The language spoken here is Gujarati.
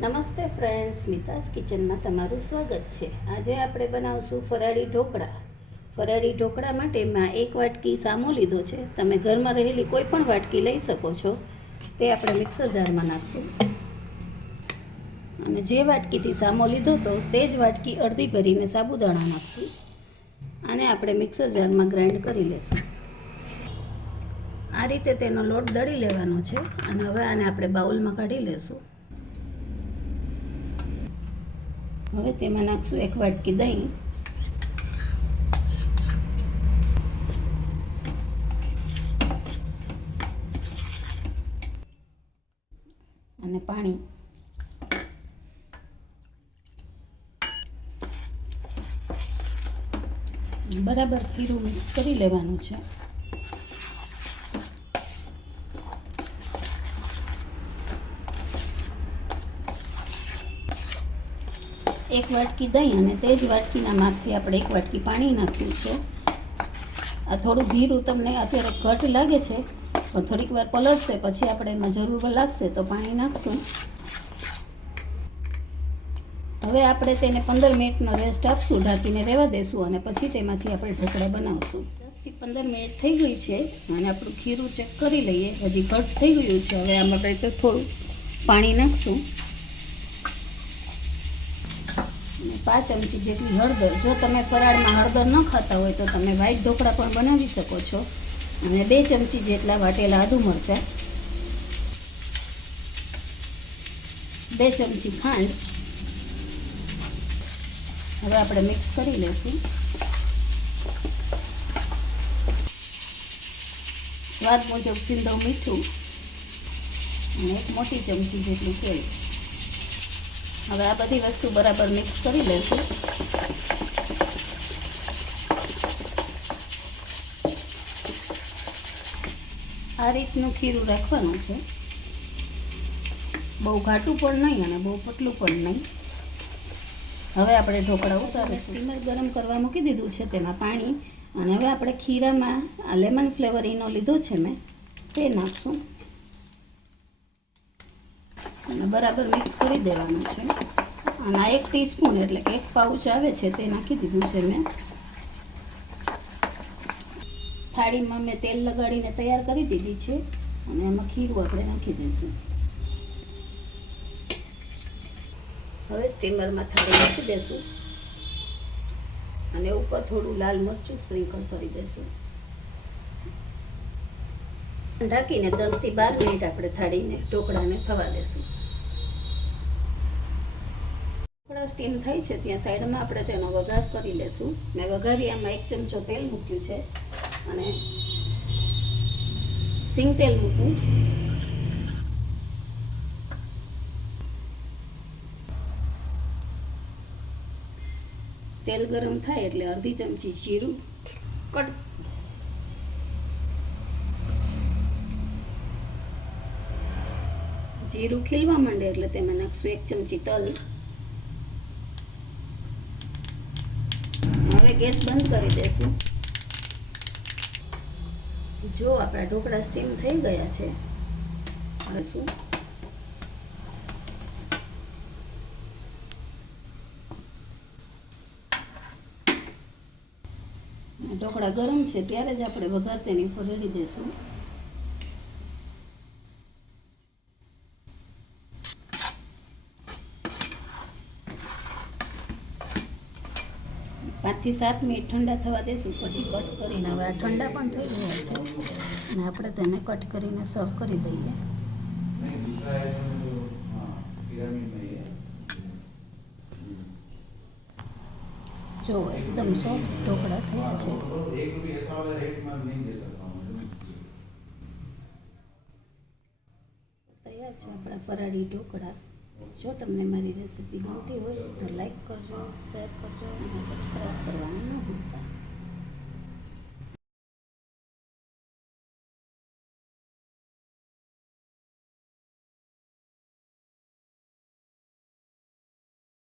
નમસ્તે ફ્રેન્ડ્સ મિતાસ કિચનમાં તમારું સ્વાગત છે. આજે આપણે બનાવશું ફરાળી ઢોકળા. ફરાળી ઢોકળા માટે મેં એક વાટકી સામો લીધો છે. તમે ઘરમાં રહેલી કોઈ પણ વાટકી લઈ શકો છો. તે આપણે મિક્સર જારમાં નાખશું. અને જે વાટકીથી સામો લીધો હતો તે જ વાટકી અડધી ભરીને સાબુદાણા નાખશું. અને આપણે મિક્સર જારમાં ગ્રાઇન્ડ કરી લેશું. આ રીતે તેનો લોટ દળી લેવાનો છે. અને હવે આને આપણે બાઉલમાં કાઢી લેશું. હવે તેમાં નાખશું એક વાટકી દહીં. અને પાણી. બરાબર ખીરું મિક્સ કરી લેવાનું છે. એક વાટકી દહીં અને તે જ વાટકીના માપથી આપણે એક વાટકી પાણી નાખ્યું છે. આ થોડું ભીરું તમને અત્યારે ઘટ લાગે છે, પણ થોડીક વાર પલળશે, પછી આપણે એમાં જરૂર લાગશે તો પાણી નાખશું. હવે આપણે તેને પંદર મિનિટનો રેસ્ટ આપશું, ઢાંકીને રહેવા દેશું અને પછી તેમાંથી આપણે ઢોકળા બનાવશું. દસથી પંદર મિનિટ થઈ ગઈ છે, અને આપણું ખીરું ચેક કરી લઈએ, હજી ઘટ થઈ ગયું છે. હવે આમાં આપણે થોડું પાણી નાખશું. પાંચ ચમચી જેટલી હળદર. જો તમે ફરાળમાં હળદર ન ખાતા હોય તો તમે વ્હાઈટ ઢોકળા પણ બનાવી શકો છો. અને બે ચમચી જેટલા વાટેલા આદુ મરચાં. બે ચમચી ખાંડ. હવે આપણે મિક્સ કરી લઈશું સ્વાદ મુજબ સિંધો મીઠું. અને એક મોટી ચમચી જેટલું તેલ. હવે આ બધી વસ્તુ બરાબર મિક્સ કરી લઈશું. આ રીતનું ખીરું રાખવાનું છે. બહુ ઘાટું પણ નહીં અને બહુ પતલું પણ નહીં. હવે આપણે ઢોકળા ઉતારીશું. સ્ટીમર ગરમ કરવા મૂકી દીધું છે તેમાં પાણી. અને હવે આપણે ખીરામાં લેમન ફ્લેવર એનો લીધો છે મેં, તે નાખશું. અને બરાબર મિક્સ કરી દેવાનું છે. અને આ એક ટીસ્પૂન એટલે એક પાઉચ આવે છે તે નાખી દીધું છે મેં. થાળીમાં મેં તેલ લગાડીને તૈયાર કરી દીધી છે. અને એમાં ખીરું આપણે નાખી દઈશું. હવે સ્ટીમરમાં થાળી નાખી દઈશું. અને ઉપર થોડું લાલ મરચું સ્પ્રિંકલ કરી દઈશું. ઢાંકીને દસથી બાર મિનિટ આપણે થાળીને ઢોકળાને થવા દેશું. ઢોકળા સ્ટીમ થાય છે ત્યાં સાઈડમાં આપણે તેનો વઘાર કરી લેશું. મેં વઘારિયામાં એક ચમચો તેલ મૂક્યું છે અને સિંગ તેલ મૂકું. તેલ ગરમ થાય એટલે અડધી ચમચી જીરું. કટ જીરું ખીલવા માંડે એટલે તેમાં નાખશું એક ચમચી તલ. હવે ગેસ બંધ કરી દેશું. જો આપણા ઢોકળા સ્ટીમ થઈ ગયા છે હવે શું ઢોકળા ગરમ છે, ત્યારે જ આપણે વઘાર તેની ઉપર રેડી દેશું. પાંચથી સાત મિનિટ ઠંડા થવા દેશું, પછી કટ કરીને આવે આ ઠંડા પણ થઈ ગયા છે. અને આપણે તેને કટ કરીને સર્વ કરી દઈએ. જો, એકદમ સોફ્ટ ઢોકળા થયા છે. તૈયાર છે આપણા ફરાળી ઢોકળા. જો તમને મારી રેસીપી ગમતી હોય તો લાઈક કરજો શેર કરજો અને સબસ્ક્રાઈબ કરવાનું ન ભૂલતા.